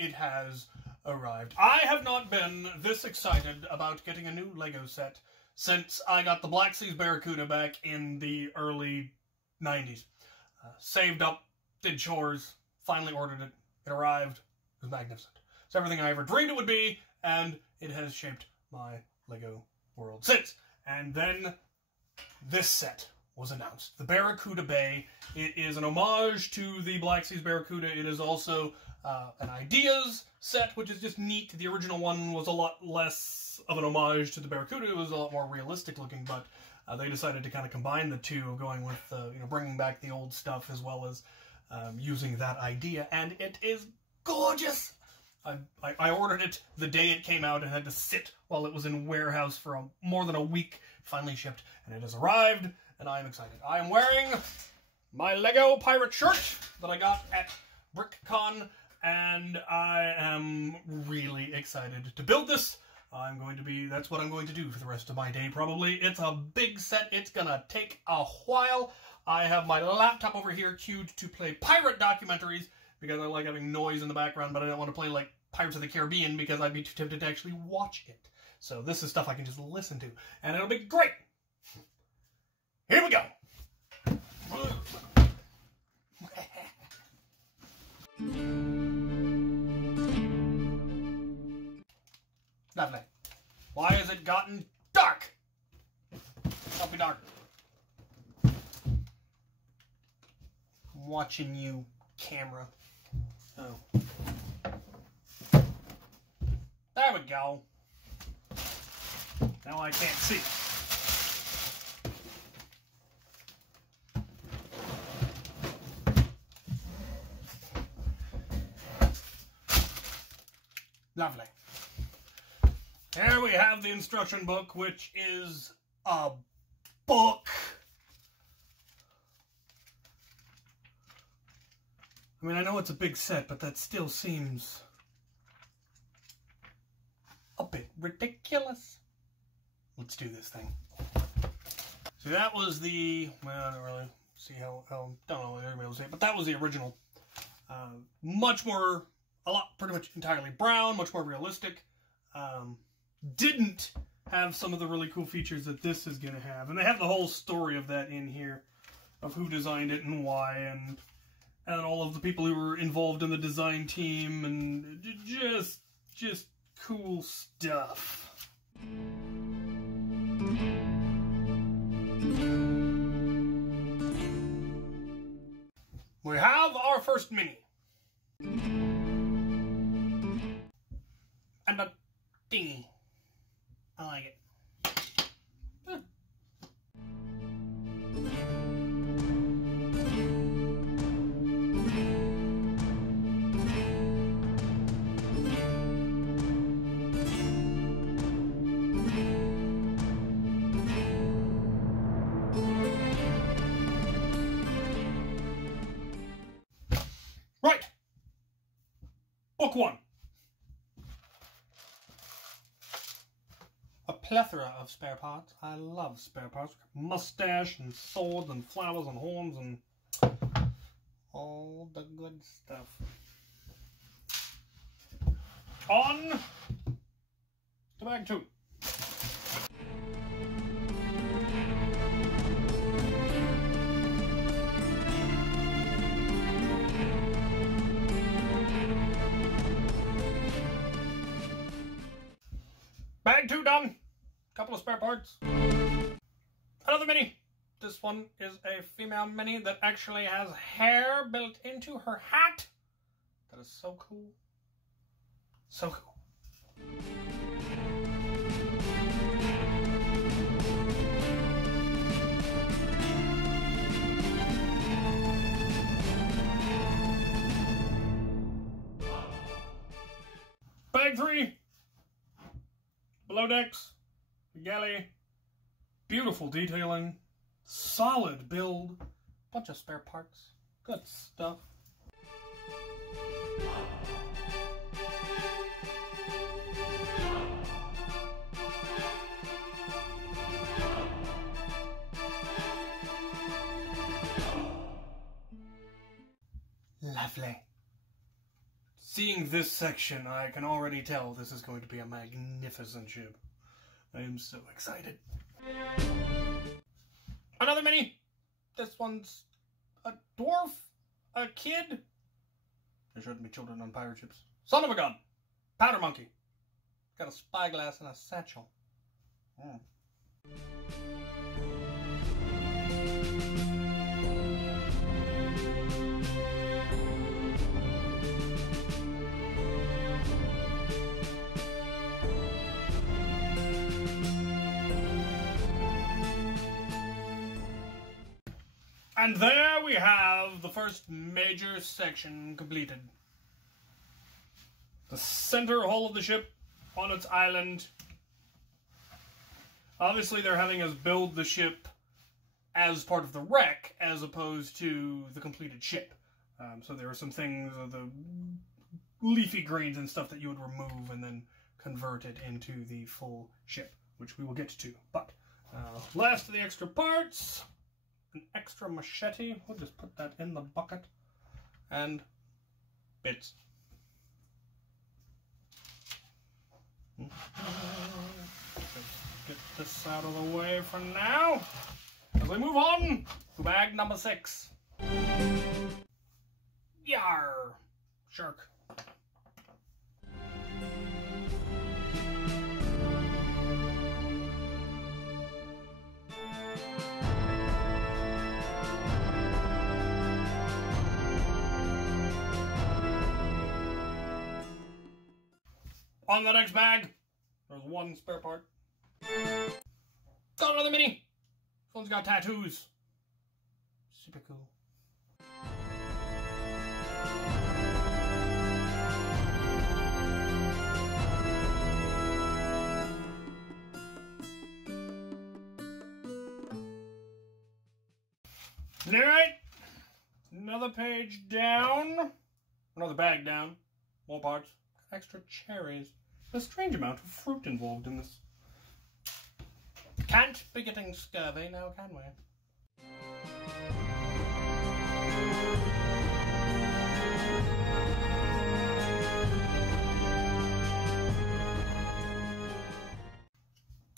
it has arrived. I have not been this excited about getting a new Lego set since I got the Black Seas Barracuda back in the early 90s. Saved up, did chores, finally ordered it. It arrived. It was magnificent. It's everything I ever dreamed it would be, and it has shaped my Lego world since. And then this set was announced. The Barracuda Bay. It is an homage to the Black Seas Barracuda. It is also an ideas set, which is just neat. The original one was a lot less of an homage to the Barracuda. It was a lot more realistic looking, but they decided to kind of combine the two, going with bringing back the old stuff as well as using that idea, and it is gorgeous. I ordered it the day it came out and had to sit while it was in warehouse for more than a week. Finally shipped, and it has arrived, and I am excited. I am wearing my Lego pirate shirt that I got at BrickCon, and I am really excited to build this. That's what I'm going to do for the rest of my day, probably. It's a big set. It's gonna take a while. I have my laptop over here queued to play pirate documentaries because I like having noise in the background, but I don't want to play like Pirates of the Caribbean because I'd be too tempted to actually watch it. So this is stuff I can just listen to, and it'll be great. Here we go. Lovely. Why has it gotten dark? Don't be dark. I'm watching you, camera. Oh. There we go. Now I can't see. Lovely. Here we have the instruction book, which is a book. I mean, I know it's a big set, but that still seems a bit ridiculous. Let's do this thing. So that was the, well, I don't really see how don't know what everybody will say, but that was the original. Pretty much entirely brown, much more realistic. Didn't have some of the really cool features that this is going to have. And they have the whole story of that in here, of who designed it and why, and all of the people who were involved in the design team, and just cool stuff. We have our first mini. And a dinghy. I like it. Right. Book one. A plethora of spare parts. I love spare parts. Mustache and swords and flowers and horns and all the good stuff. On to bag two. Bag two done. Couple of spare parts. Another mini. This one is a female mini that actually has hair built into her hat. That is so cool. So cool. Bag three. Below decks, the galley, beautiful detailing, solid build, bunch of spare parts, good stuff. Lovely. Seeing this section, I can already tell this is going to be a magnificent ship. I am so excited. Another mini! This one's a dwarf? A kid? There shouldn't be children on pirate ships. Son of a gun! Powder monkey. Got a spyglass and a satchel. And there we have the first major section completed. The center hull of the ship on its island. Obviously they're having us build the ship as part of the wreck as opposed to the completed ship. So there are some things, the leafy greens and stuff that you would remove and then convert it into the full ship, which we will get to. But last of the extra parts. An extra machete. We'll just put that in the bucket. And bits. Just get this out of the way for now. As we move on to bag number 6. Yar! Shark. On the next bag, there's one spare part. Got another mini. This one's got tattoos. Super cool. Alright, another page down. Another bag down. More parts. Extra cherries. A strange amount of fruit involved in this. Can't be getting scurvy now, can we?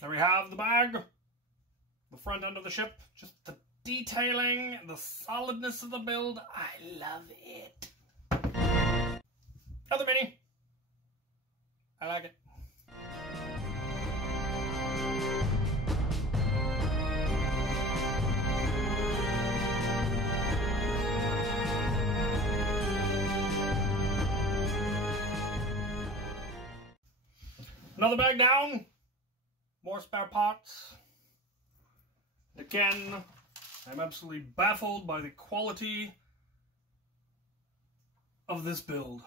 There we have the bag. The front end of the ship. Just the detailing, the solidness of the build. I love it. Another mini. I like it. Another bag down. More spare parts. Again, I'm absolutely baffled by the quality of this build.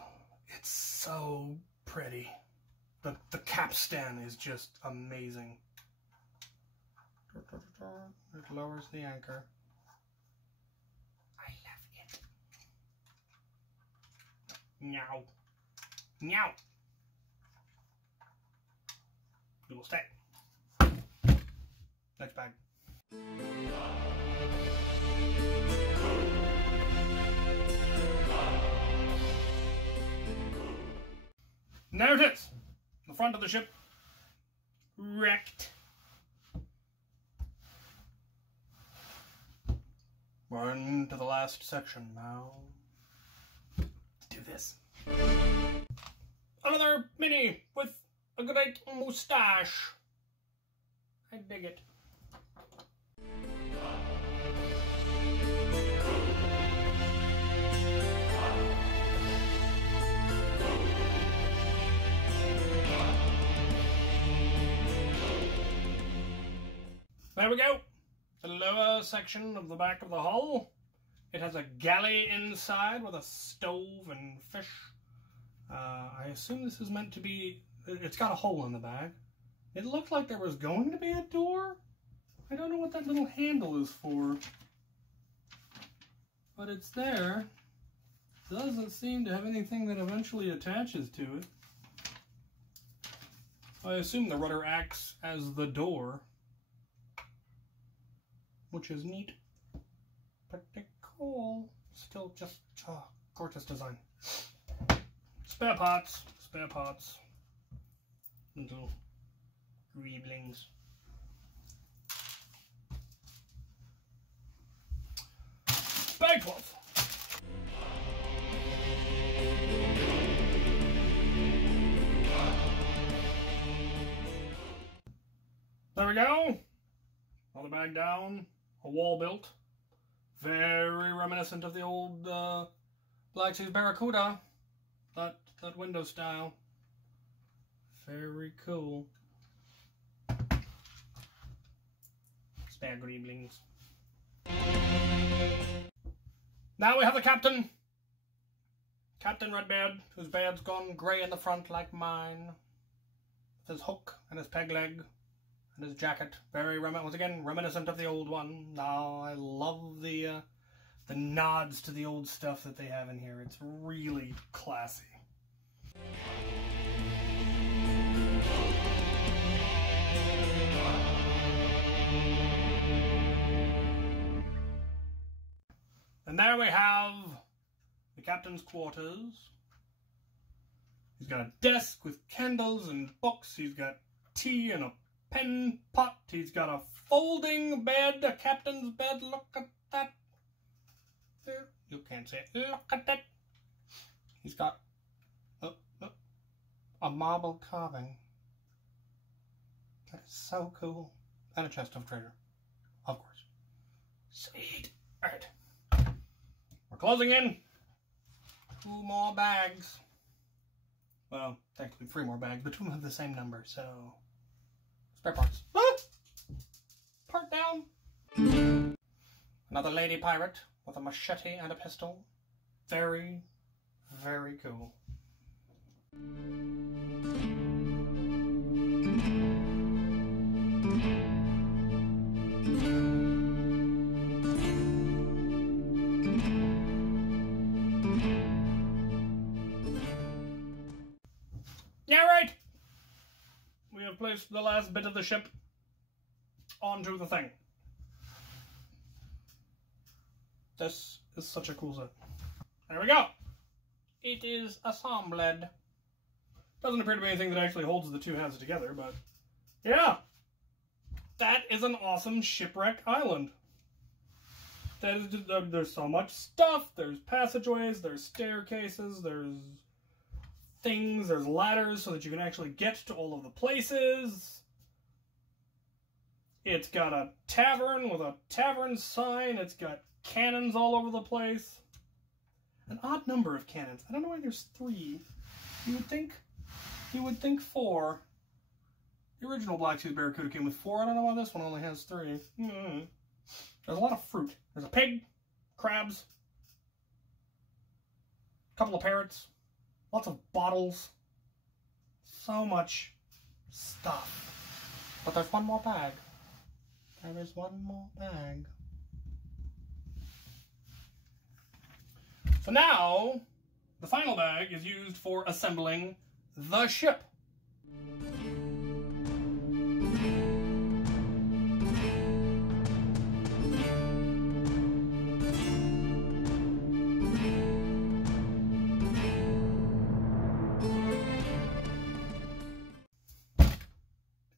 It's so pretty. The capstan is just amazing. It lowers the anchor. I love it. Meow. Meow. You will stay. Next bag. And there it is. The front of the ship. Wrecked. We're into the last section now. Let's do this. Another mini with a great moustache. I dig it. There we go. The lower section of the back of the hull. It has a galley inside with a stove and fish. I assume this is meant to be... It's got a hole in the back. It looked like there was going to be a door. I don't know what that little handle is for. But it's there. Doesn't seem to have anything that eventually attaches to it. I assume the rudder acts as the door. Which is neat. Pretty cool. Still just gorgeous design. Spare parts. Spare parts. Little greeblings. Bag 12. There we go. Another bag down. A wall built. Very reminiscent of the old Black Seas Barracuda. That window style. Very cool. Spare greeblings. Now we have the captain. Captain Redbeard, whose beard's gone grey in the front like mine. With his hook and his peg leg and his jacket. Very once again reminiscent of the old one. Now I love the nods to the old stuff that they have in here. It's really classy. And there we have the captain's quarters. He's got a desk with candles and books. He's got tea and a pen pot. He's got a folding bed, a captain's bed. Look at that. There. You can't see it. Look at that. He's got a marble carving. That is so cool. And a chest of treasure. Of course. Sweet. Alright. We're closing in. 2 more bags. Well, technically 3 more bags, but 2 have the same number, so... Spare parts. Ah! Part down. Another lady pirate with a machete and a pistol. Very, very cool. Yeah, right! We have placed the last bit of the ship onto the thing. This is such a cool set. There we go! It is assembled. Doesn't appear to be anything that actually holds the 2 halves together, but yeah! That is an awesome shipwreck island. That is just, there's so much stuff. There's passageways, there's staircases, there's things, there's ladders so that you can actually get to all of the places. It's got a tavern with a tavern sign. It's got cannons all over the place. An odd number of cannons. I don't know why there's 3. You would think 4. The original Black Seas Barracuda came with 4. I don't know why this one only has 3. There's a lot of fruit. There's a pig, crabs, a couple of parrots, lots of bottles, so much stuff. But there's 1 more bag. There is 1 more bag. So now, the final bag is used for assembling the ship.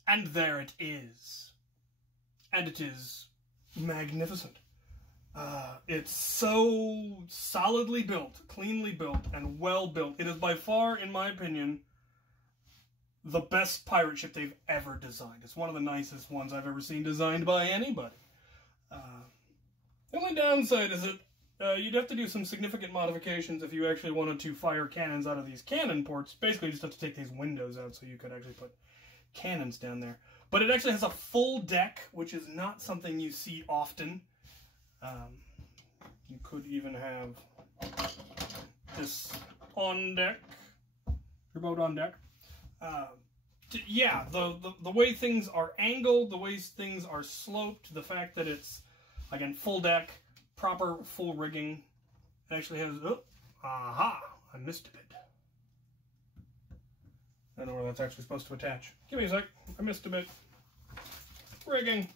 And there it is. And it is magnificent. It's so solidly built, cleanly built, and well built. It is by far, in my opinion, the best pirate ship they've ever designed. It's one of the nicest ones I've ever seen designed by anybody. The only downside is that you'd have to do some significant modifications if you actually wanted to fire cannons out of these cannon ports. Basically, you just have to take these windows out so you could actually put cannons down there. But it actually has a full deck, which is not something you see often. You could even have this on deck, your boat on deck. Yeah, the way things are angled, the way things are sloped, the fact that it's, again, full deck, proper full rigging. It actually has, oh, aha, I missed a bit. I don't know where that's actually supposed to attach. Give me a sec, I missed a bit. Rigging.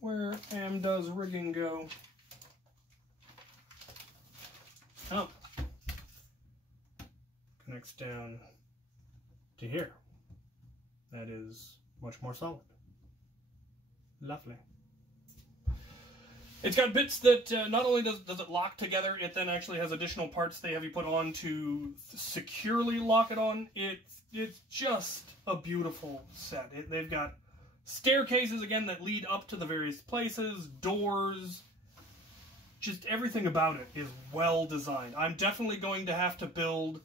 Where does rigging go? Oh. connects down to here. That is much more solid. Lovely. It's got bits that not only does it lock together, it then actually has additional parts they have you put on to securely lock it on. It's just a beautiful set. They've got staircases, again, that lead up to the various places, doors. Just everything about it is well designed. I'm definitely going to have to build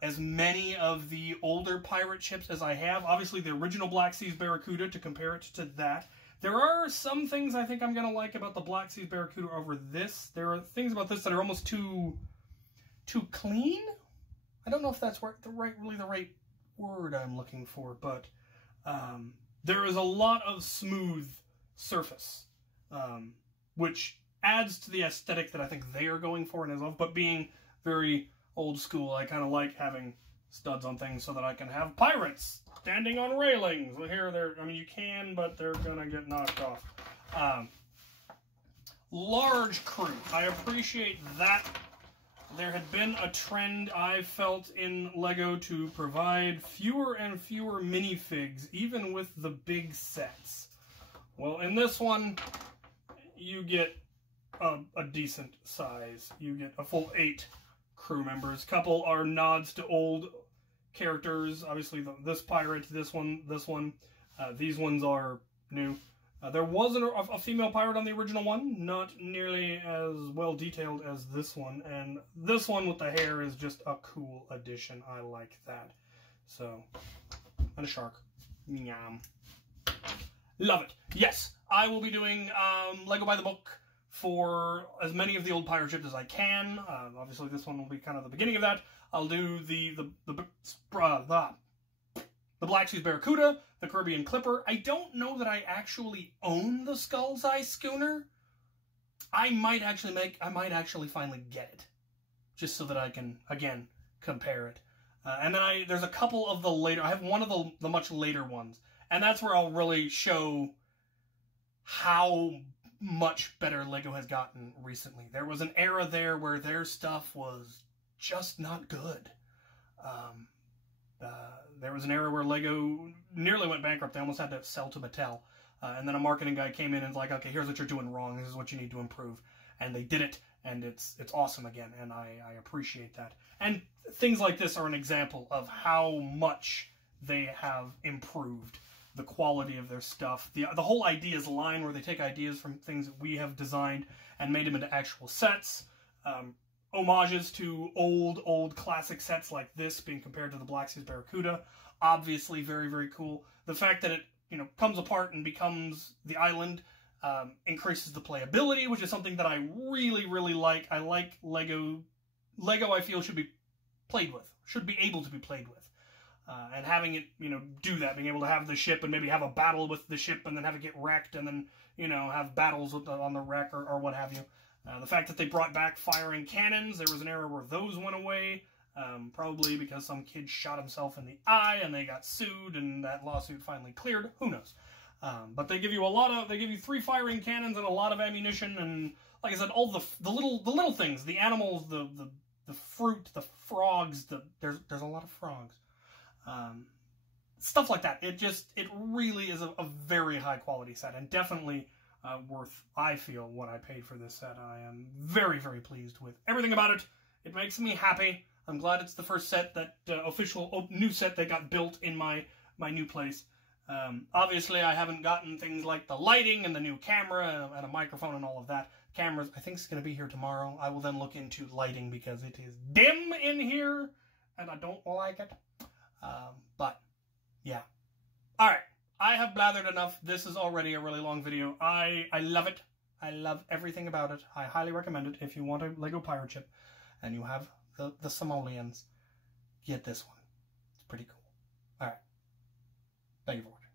as many of the older pirate ships as I have. Obviously, the original Black Seas Barracuda to compare it to that. There are some things I think I'm going to like about the Black Seas Barracuda over this. There are things about this that are almost too clean. I don't know if that's really the right word I'm looking for, but there is a lot of smooth surface, which adds to the aesthetic that I think they are going for in as well. But being very old school, I kind of like having studs on things so that I can have pirates standing on railings. Well, here, I mean, you can, but they're going to get knocked off. Large crew. I appreciate that. There had been a trend I felt in LEGO to provide fewer and fewer minifigs, even with the big sets. Well, in this one, you get a decent size. You get a full 8 crew members. A couple are nods to old characters. Obviously, this pirate, this one. These ones are new. There was a female pirate on the original one, not nearly as well detailed as this one, and this one with the hair is just a cool addition. I like that. So, and a shark. Yum. Love it. Yes, I will be doing LEGO by the book for as many of the old pirate ships as I can. Obviously, this one will be kind of the beginning of that. I'll do the Black Seas Barracuda, the Caribbean Clipper. I don't know that I actually own the Skull's Eye schooner. I might actually finally get it, just so that I can again compare it. And then there's a couple of the later. I have one of the much later ones, and that's where I'll really show how much better LEGO has gotten recently. There was an era there where their stuff was just not good. There was an era where LEGO nearly went bankrupt. They almost had to sell to Mattel. And then a marketing guy came in and was like, okay, here's what you're doing wrong. This is what you need to improve. And they did it, and it's awesome again, and I appreciate that. And things like this are an example of how much they have improved the quality of their stuff. The whole ideas line, where they take ideas from things that we have designed and made them into actual sets. Homages to old classic sets like this being compared to the Black Seas Barracuda. Obviously very, very cool. The fact that it, comes apart and becomes the island increases the playability, which is something that I really, really like. I like Lego. Lego, I feel, should be played with. Should be able to be played with. And having it, do that, being able to have the ship and maybe have a battle with the ship and then have it get wrecked and then, have battles on the wreck or what have you. The fact that they brought back firing cannons, there was an era where those went away, probably because some kid shot himself in the eye and they got sued and that lawsuit finally cleared. Who knows? But they give you they give you 3 firing cannons and a lot of ammunition and, like I said, all the little things, the animals, the fruit, the frogs, there's a lot of frogs. Stuff like that. It really is a very high quality set, and definitely worth, I feel, what I paid for this set. I am very, very pleased with everything about it. It makes me happy. I'm glad it's the first set that official new set that got built in my new place. Obviously, I haven't gotten things like the lighting and the new camera and a microphone and all of that. Cameras, I think, is going to be here tomorrow. I will then look into lighting because it is dim in here and I don't like it. But yeah. All right. I have blathered enough. This is already a really long video. I love it. I love everything about it. I highly recommend it. If you want a LEGO pirate ship and you have the simoleons, get this one. It's pretty cool. All right. Thank you for watching.